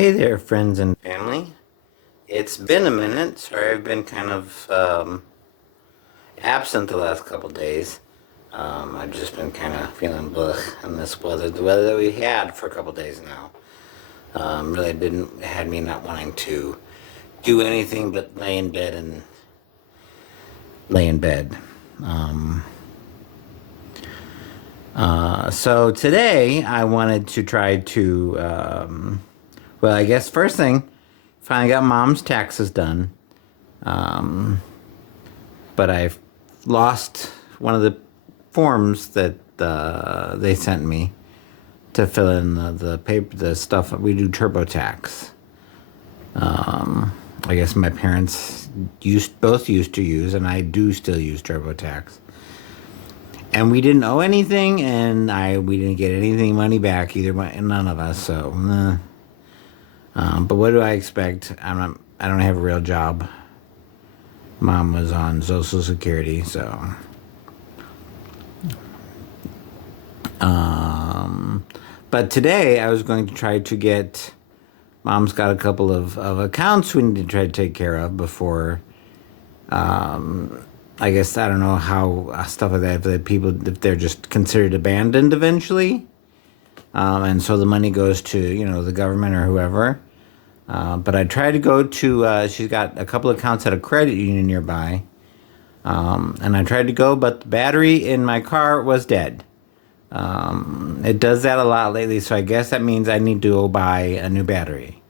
Hey there, friends and family. It's been a minute. Sorry, I've been kind of absent the last couple days. I've just been kind of feeling blech in this weather. The weather that we had for a couple days now really didn't had me not wanting to do anything but lay in bed and lay in bed. Um, so today I wanted to try to well, I guess first thing, finally got mom's taxes done. Um, but I've lost one of the forms that they sent me to fill in the paper, the stuff we do TurboTax. I guess my parents used to use, and I do still use TurboTax. And we didn't owe anything, and we didn't get anything money back either. None of us. So, but what do I expect? I don't have a real job. Mom was on Social Security, so. But today I was going to try to get. Mom's got a couple of accounts we need to try to take care of before. I guess I don't know how stuff like that. If they're just considered abandoned eventually, and so the money goes to the government or whoever. But I tried to go to. She's got a couple of accounts at a credit union nearby, and I tried to go, but the battery in my car was dead. It does that a lot lately, so I guess that means I need to go buy a new battery.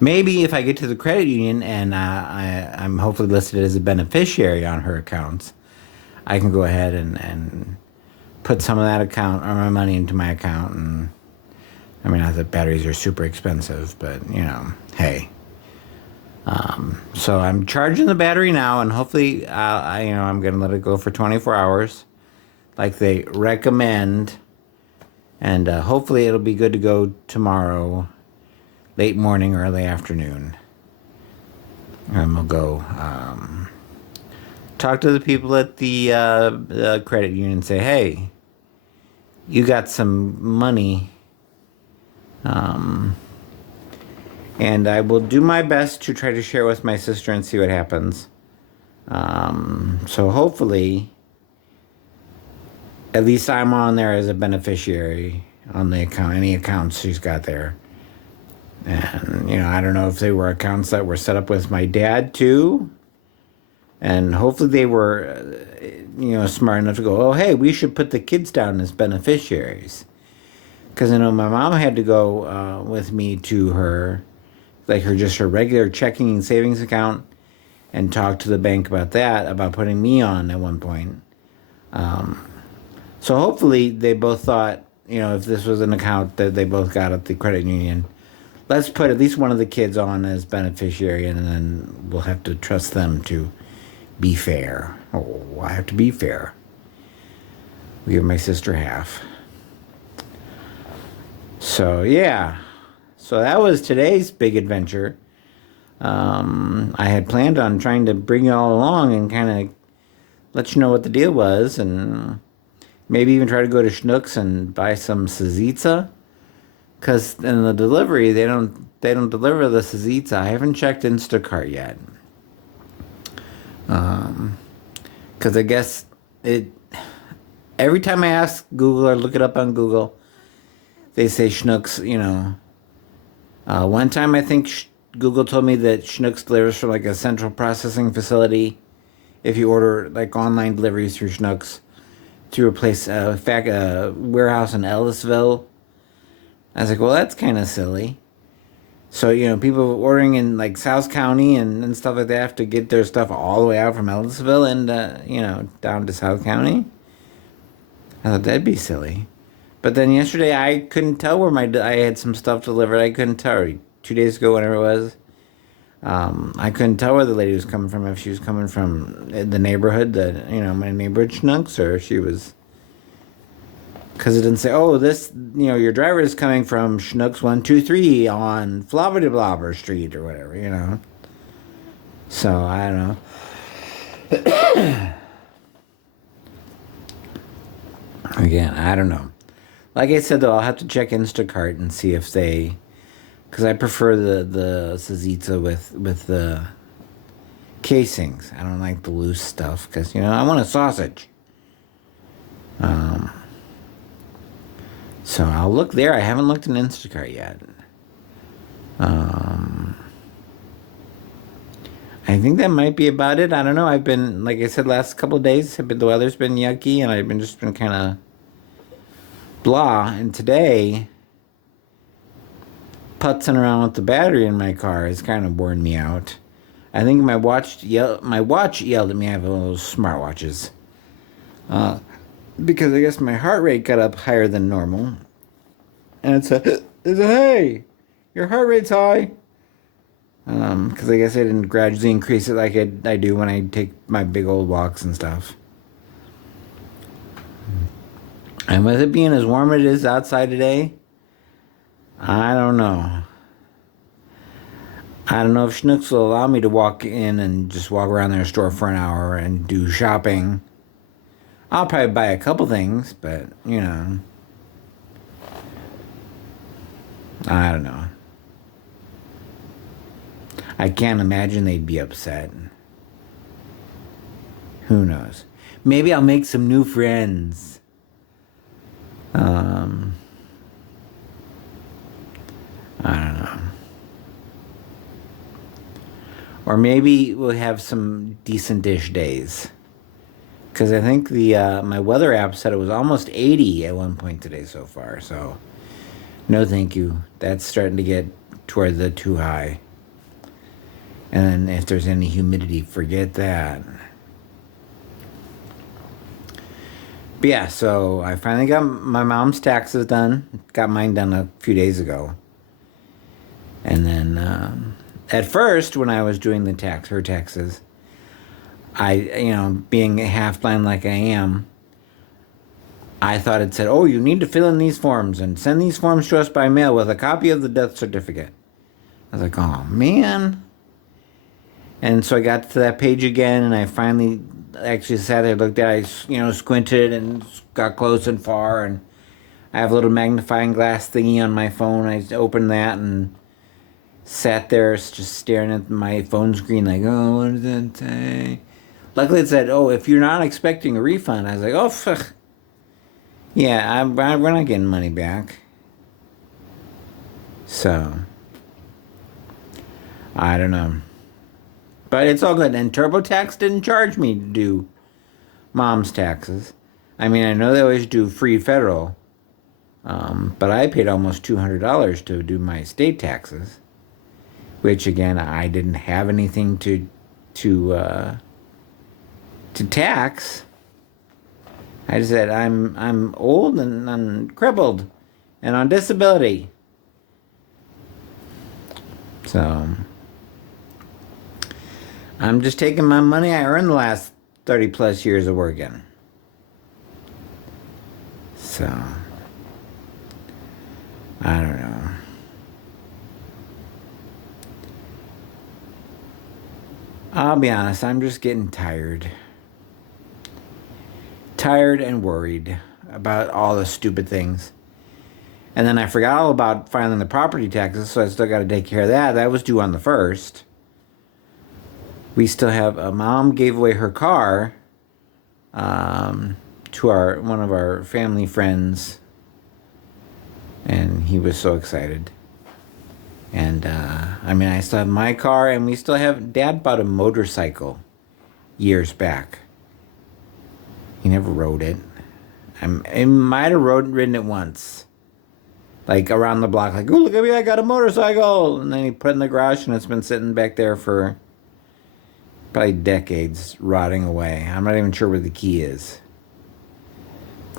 Maybe if I get to the credit union and I'm hopefully listed as a beneficiary on her accounts, I can go ahead and put some of that account or my money into my account. And I mean, not that batteries are super expensive, but hey. So I'm charging the battery now, and hopefully, I'm gonna let it go for 24 hours, like they recommend, and hopefully it'll be good to go tomorrow, late morning, early afternoon, and we'll go talk to the people at the credit union and say, hey, you got some money. And I will do my best to try to share with my sister and see what happens. So hopefully, at least I'm on there as a beneficiary on the account, any accounts she's got there. And, I don't know if they were accounts that were set up with my dad too. And hopefully they were, smart enough to go, oh, hey, we should put the kids down as beneficiaries. Because, my mom had to go with me to her, like her regular checking and savings account, and talk to the bank about putting me on at one point. So hopefully they both thought, if this was an account that they both got at the credit union, let's put at least one of the kids on as beneficiary, and then we'll have to trust them to be fair. Oh, I have to be fair. We give my sister half. So, yeah. So that was today's big adventure. I had planned on trying to bring you all along and kind of let you know what the deal was, and maybe even try to go to Schnucks and buy some Sazitza. Because in the delivery, they don't deliver the Sazitza. I haven't checked Instacart yet. Because I guess every time I ask Google or look it up on Google, they say Schnucks, one time I think Google told me that Schnucks delivers from like a central processing facility if you order like online deliveries through Schnucks to replace a warehouse in Ellisville. I was like, well, that's kind of silly. So, people ordering in like South County and stuff like that have to get their stuff all the way out from Ellisville and, down to South County. I thought that'd be silly. But then yesterday I couldn't tell where I had some stuff delivered. I couldn't tell. 2 days ago, whenever it was, I couldn't tell where the lady was coming from. If she was coming from the neighborhood, my neighborhood Schnucks, or if she was, because it didn't say, oh, this, your driver is coming from Schnucks 123 on Flobber Blobber Street or whatever, So I don't know. Again, I don't know. Like I said, though, I'll have to check Instacart and see if they, because I prefer the Sazita with the casings. I don't like the loose stuff because I want a sausage. Um, so I'll look there. I haven't looked in Instacart yet. Um, I think that might be about it. I don't know. I've been, like I said, last couple of days, the weather's been yucky, and I've been just been kind of blah. And today, putzing around with the battery in my car has kind of worn me out. I think my watch yelled at me. I have one of those smartwatches. Because I guess my heart rate got up higher than normal. And it's a hey, your heart rate's high. Because I guess I didn't gradually increase it like I do when I take my big old walks and stuff. And with it being as warm as it is outside today, I don't know. I don't know if Schnucks will allow me to walk in and just walk around their store for an hour and do shopping. I'll probably buy a couple things, but, I don't know. I can't imagine they'd be upset. Who knows? Maybe I'll make some new friends. I don't know. Or maybe we'll have some decent-ish days. Because I think my weather app said it was almost 80 at one point today so far. So, no thank you. That's starting to get toward the too high. And then if there's any humidity, forget that. But yeah, so I finally got my mom's taxes done. Got mine done a few days ago. And then at first, when I was doing her taxes, being half blind like I am, I thought it said, oh, you need to fill in these forms and send these forms to us by mail with a copy of the death certificate. I was like, oh, man. And so I got to that page again, and I finally actually sat there, looked at it, squinted and got close and far, and I have a little magnifying glass thingy on my phone. I opened that and sat there just staring at my phone screen like, oh, what does that say? Luckily it said, oh, if you're not expecting a refund. I was like, oh, fuck. Yeah, we're not getting money back. So, I don't know. But it's all good. And TurboTax didn't charge me to do mom's taxes. I mean, I know they always do free federal. But I paid almost $200 to do my state taxes. Which, again, I didn't have anything to tax. I just said I'm old and I'm crippled and on disability. So I'm just taking my money I earned the last 30 plus years of working. So I don't know. I'll be honest, I'm just getting tired. Tired and worried about all the stupid things. And then I forgot all about filing the property taxes, so I still got to take care of that. That was due on the 1st. We still have, mom gave away her car to one of our family friends, and he was so excited. And I still have my car, and we still have, Dad bought a motorcycle years back. He never rode it. He might have ridden it once. Like around the block, like, oh, look at me, I got a motorcycle. And then he put it in the garage, and it's been sitting back there for probably decades, rotting away. I'm not even sure where the key is.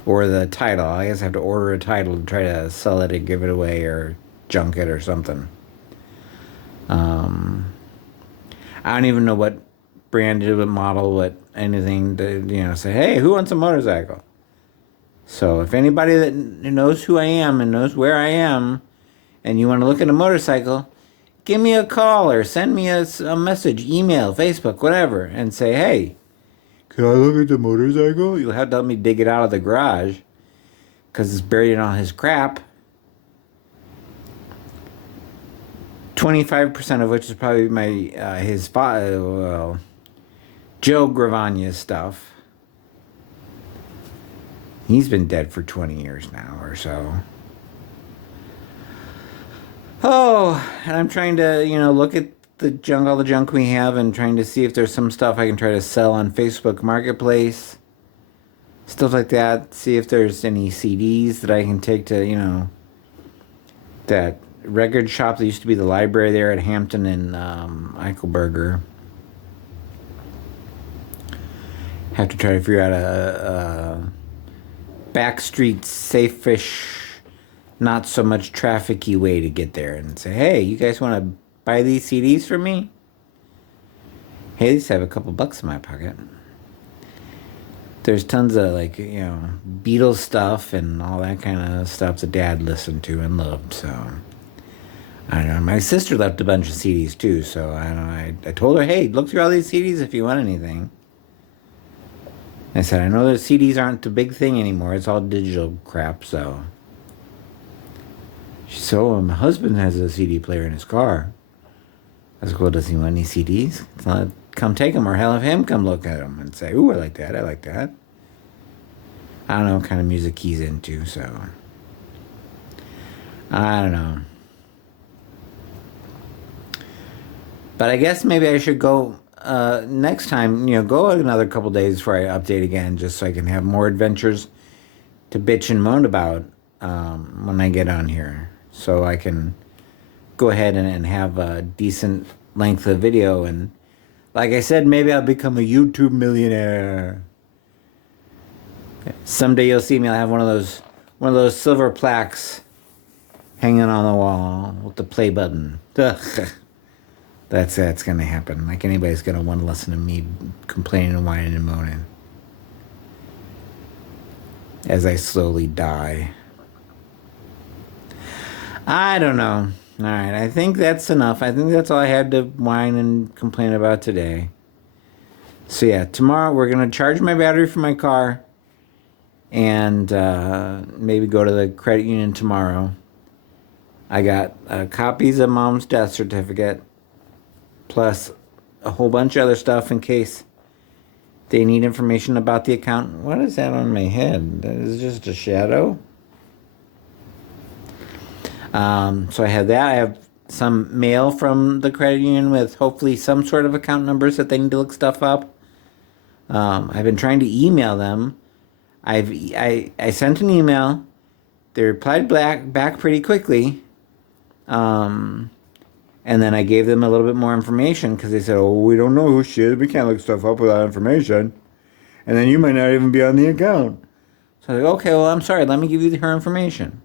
Or the title. I guess I have to order a title to try to sell it or give it away or junk it or something. I don't even know what brand, what model, what anything to, say, hey, who wants a motorcycle? So if anybody that knows who I am and knows where I am and you want to look at a motorcycle, give me a call or send me a message, email, Facebook, whatever, and say, hey, can I look at the motorcycle? You'll have to help me dig it out of the garage because it's buried in all his crap. 25% of which is probably Joe Gravagna's stuff. He's been dead for 20 years now or so. Oh, and I'm trying to, look at all the junk we have, and trying to see if there's some stuff I can try to sell on Facebook Marketplace. Stuff like that. See if there's any CDs that I can take to, that record shop that used to be the library there at Hampton and Eichelberger. Have to try to figure out a backstreet, safe-ish, not so much traffic-y way to get there and say, hey, you guys want to buy these CDs from me? Hey, at least I have a couple bucks in my pocket. There's tons of, Beatles stuff and all that kind of stuff that Dad listened to and loved, so I don't know. My sister left a bunch of CDs, too, so I don't know. I told her, hey, look through all these CDs if you want anything. I said, I know that CDs aren't the big thing anymore. It's all digital crap, so. She said, oh, my husband has a CD player in his car. I was like, well, does he want any CDs? So come take them, or hell, have him come look at them and say, ooh, I like that, I like that. I don't know what kind of music he's into, so. I don't know. But I guess maybe I should go next time, go another couple days before I update again, just so I can have more adventures to bitch and moan about when I get on here. So I can go ahead and have a decent length of video. And like I said, maybe I'll become a YouTube millionaire. Someday you'll see me. I'll have one of those silver plaques hanging on the wall with the play button. That's gonna happen. Like anybody's gonna want to listen to me complaining and whining and moaning as I slowly die. I don't know. All right, I think that's enough. I think that's all I had to whine and complain about today. So yeah, tomorrow we're gonna charge my battery for my car, and maybe go to the credit union tomorrow. I got copies of Mom's death certificate, plus a whole bunch of other stuff in case they need information about the account. What is that on my head? That is just a shadow. So I have that. I have some mail from the credit union with hopefully some sort of account numbers that they need to look stuff up. I've been trying to email them. I sent an email. They replied back pretty quickly. And then I gave them a little bit more information because they said, oh, we don't know who she is. We can't look stuff up without information. And then you might not even be on the account. So I was like, okay, well, I'm sorry. Let me give you her information.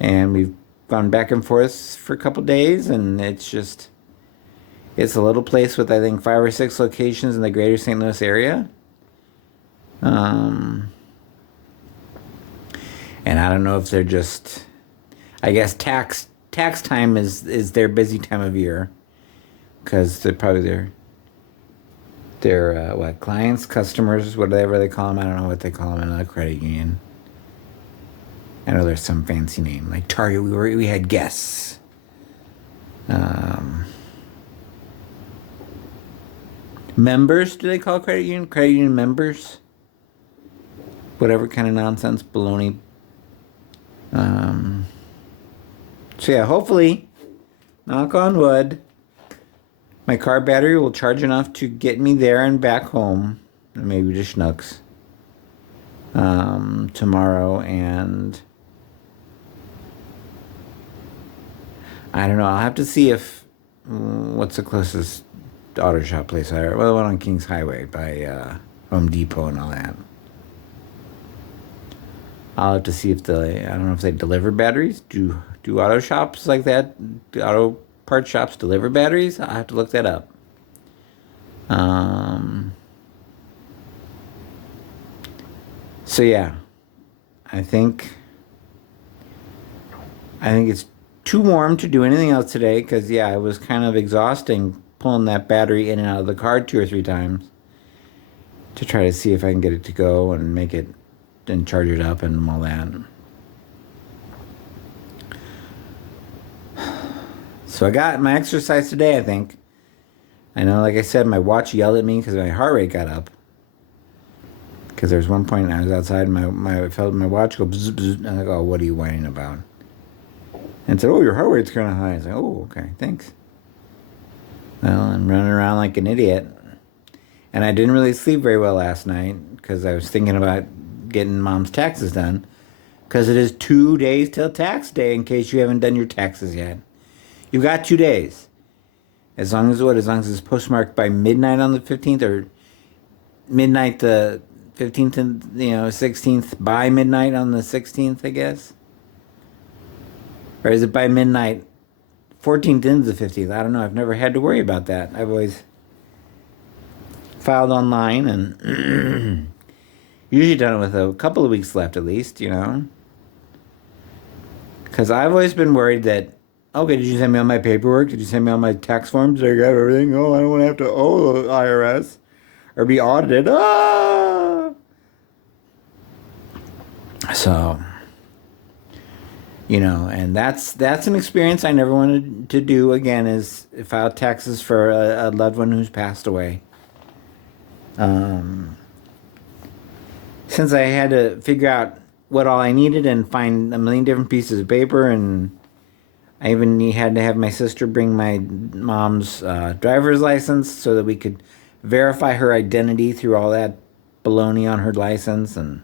And we've gone back and forth for a couple days, and it's a little place with, I think, 5 or 6 locations in the greater St. Louis area. And I don't know if they're just, I guess tax time is their busy time of year, because they're probably their clients, customers, whatever they call them. I don't know what they call them in a credit union. I know there's some fancy name like Target. We had guests. Members? Do they call credit union? Credit union members? Whatever kind of nonsense, baloney. So yeah, hopefully, knock on wood, my car battery will charge enough to get me there and back home, and maybe to Schnucks, tomorrow. And I don't know, I'll have to see if, what's the closest auto shop place well, the one on Kings Highway by Home Depot and all that. I'll have to see if I don't know if they deliver batteries. Do auto shops like that, auto part shops deliver batteries? I'll have to look that up. So yeah, I think it's too warm to do anything else today, because yeah, it was kind of exhausting pulling that battery in and out of the car 2 or 3 times to try to see if I can get it to go and make it and charge it up and all that. So I got my exercise today, I think. I know, like I said, my watch yelled at me because my heart rate got up. Because there was one point I was outside and I felt my watch go bzz, bzz, and I'm like, oh, what are you whining about? And said, oh, your heart rate's kind of high. I was like, oh, okay, thanks. Well, I'm running around like an idiot. And I didn't really sleep very well last night because I was thinking about getting Mom's taxes done. Because it is 2 days till tax day in case you haven't done your taxes yet. You've got 2 days. As long as it's postmarked by midnight on the 15th or midnight the 15th and 16th by midnight on the 16th, I guess. Or is it by midnight 14th into the 15th? I don't know. I've never had to worry about that. I've always filed online and usually done it with a couple of weeks left at least, Because I've always been worried that, okay, did you send me all my paperwork? Did you send me all my tax forms? Did I get everything? Oh, I don't want to have to owe the IRS or be audited. Ah! So, and that's an experience I never wanted to do again, is file taxes for a loved one who's passed away. Since I had to figure out what all I needed and find a million different pieces of paper, and I even had to have my sister bring my mom's driver's license so that we could verify her identity through all that baloney on her license, and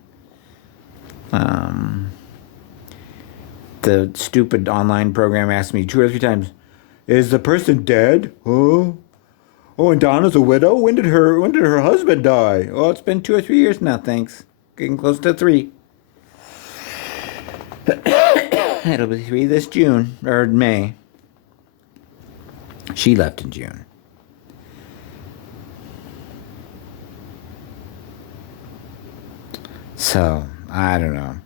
the stupid online program asked me 2 or 3 times, "Is the person dead? Oh, and Donna's a widow. When did her husband die? Oh, it's been 2 or 3 years now. Thanks, getting close to 3. It'll be 3 this June or May. She left in June. So I don't know.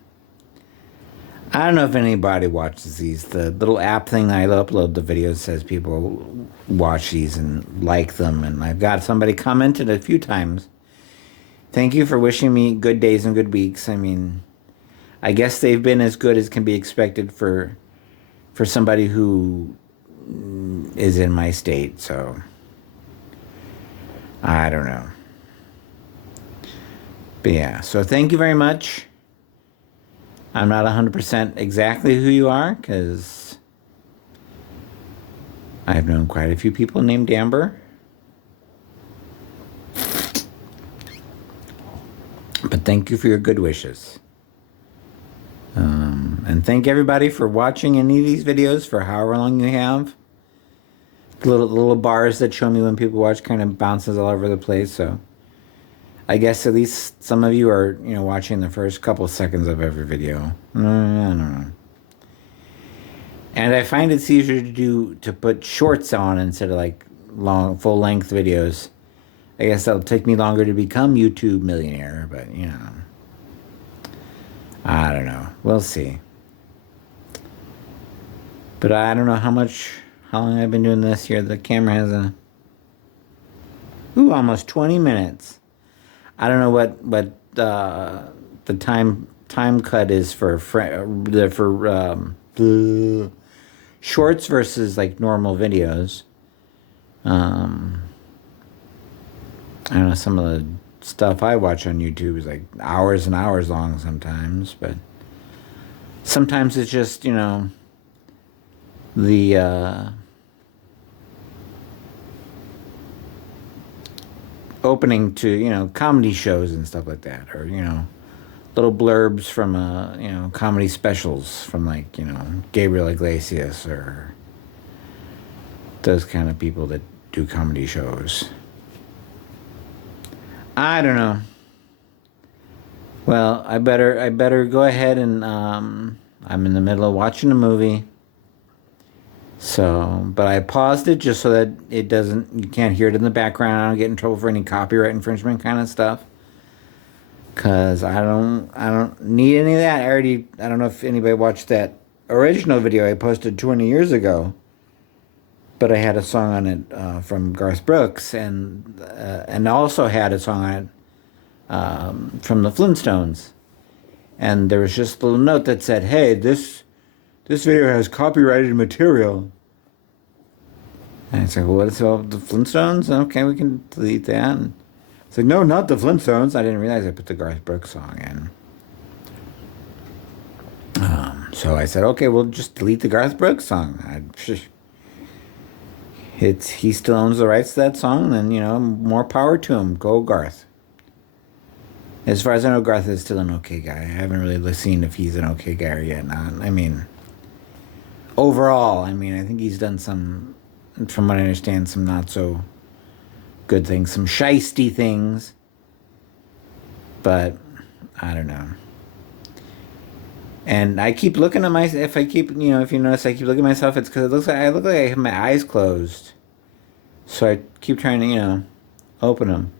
I don't know if anybody watches these. The little app thing I upload the videos says people watch these and like them, and I've got somebody commented a few times. Thank you for wishing me good days and good weeks. I mean, I guess they've been as good as can be expected for somebody who is in my state, so I don't know. But yeah, so thank you very much. I'm not 100% exactly who you are, because I've known quite a few people named Amber. But thank you for your good wishes. And thank everybody for watching any of these videos for however long you have. The little bars that show me when people watch kind of bounces all over the place, so I guess at least some of you are, watching the first couple seconds of every video. I don't know. And I find it's easier to put shorts on instead of like long, full-length videos. I guess that'll take me longer to become YouTube millionaire, but, I don't know. We'll see. But I don't know how long I've been doing this here. The camera has almost 20 minutes. I don't know what the time cut is for shorts versus like normal videos. I don't know, some of the stuff I watch on YouTube is like hours and hours long sometimes, but sometimes it's just, the opening to, comedy shows and stuff like that, or, little blurbs from, comedy specials from like, Gabriel Iglesias or those kind of people that do comedy shows. I don't know. Well, I better go ahead and, I'm in the middle of watching a movie. So, but I paused it just so that you can't hear it in the background. I don't get in trouble for any copyright infringement kind of stuff. Cause I don't need any of that. I don't know if anybody watched that original video I posted 20 years ago, but I had a song on it, from Garth Brooks and also had a song on it, from the Flintstones. and there was just a little note that said, "Hey, this video has copyrighted material." And it's like, well, what is all the Flintstones? Okay, we can delete that. And it's like, no, not the Flintstones. I didn't realize I put the Garth Brooks song in. So I said, okay, we'll just delete the Garth Brooks song. He still owns the rights to that song, and more power to him. Go Garth. As far as I know, Garth is still an okay guy. I haven't really seen if he's an okay guy or yet not. I mean, overall, I think he's done some, from what I understand, some not so good things, some shisty things. But I don't know. And I keep looking at if you notice, I keep looking at myself, it's because it looks like I have my eyes closed. So I keep trying to, open them.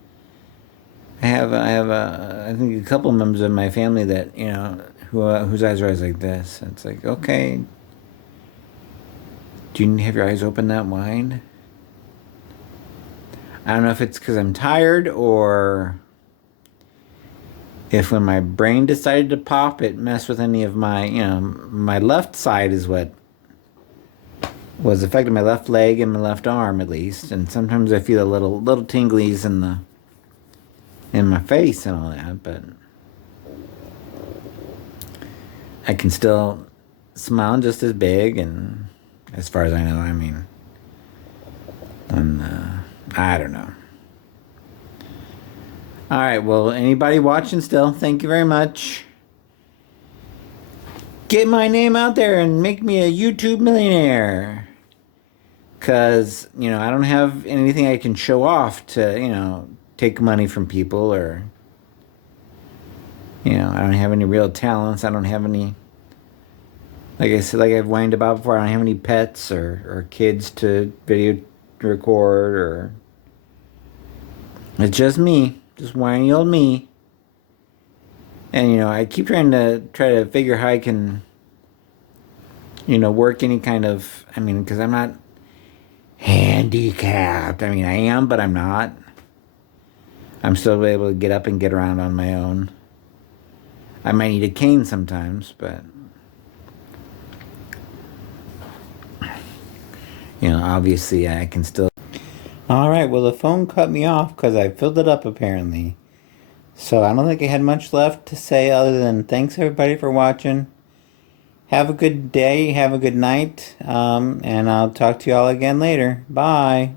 I have I think a couple members of my family that, whose eyes are always like this. It's like, okay, do you have your eyes open that wide? I don't know if it's because I'm tired or if when my brain decided to pop, it messed with any of my, my left side is what was affecting my left leg and my left arm at least. And sometimes I feel a little tinglies in my face and all that, but I can still smile just as big, and as far as I know, I don't know. All right, well, anybody watching still, thank you very much. Get my name out there and make me a YouTube millionaire. Because, I don't have anything I can show off to, take money from people, or, I don't have any real talents. I don't have any, like I said, like I've whined about before, I don't have any pets or kids to video record, or it's just me. Just whiny old me. And, I keep trying to figure how I can, work any kind of, because I'm not handicapped. I am, but I'm not. I'm still able to get up and get around on my own. I might need a cane sometimes, but, obviously I can still. All right, well, the phone cut me off because I filled it up apparently. So I don't think I had much left to say other than thanks everybody for watching. Have a good day, have a good night, and I'll talk to you all again later. Bye.